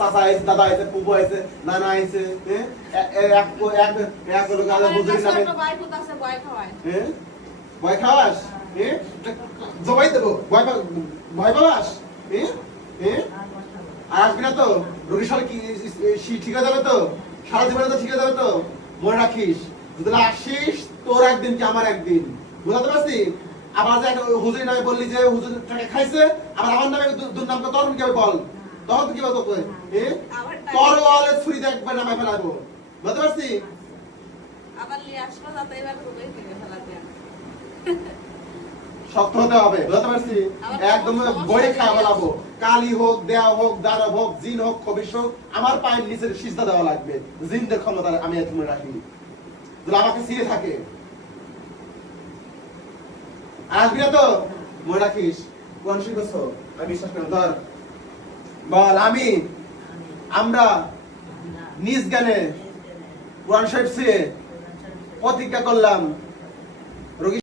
চাচা আইছে, দাদা আইছে, ফুফু আইছে, নানা আইছে, এক লোক আলাদা বুঝলি না ভয় খাওয়াস জবাই দেবো ভয় পাওয়াস আর আসবি না তো রোগী সাল কি ঠিক হয়ে যাবে তো সারা জীবনে তো ঠিক হয়ে যাবে তো মনে রাখিস যদি আসিস তোর একদিন কি আমার একদিন বুঝাতে পারছি আবার যে হুজুরের নামে বললি যে হুজুর টাকা খাইছে আবার আমার নামে দুর্নাম তখন কি হবে বল তখন কি বলতো তোর ওয়ালে ছুরি দেখবে নামে ফেলাবো বুঝতে পারছি আবার নিয়ে আসলো যাতে এবার রুমে থেকে ফেলাতে শক্ত হতে হবে বুঝতে পারছি একদম বই খাওয়া ফেলাবো কালি হোক দেয়া হোক দানব হোক জিন হোক খবিশ হোক আমার পায়ের নিচে সিজদা দেওয়া লাগবে জিনদের ক্ষমতা আমি তুমি রাখি যদি আমাকে ছিঁড়ে থাকে আসবি না তো মনে রাখিস কোন শিখছ আমি বিশ্বাস করি ধর বল আমরা নিজ জ্ঞানে কোরআন শরীফ থেকে প্রতিজ্ঞা করলাম রোগী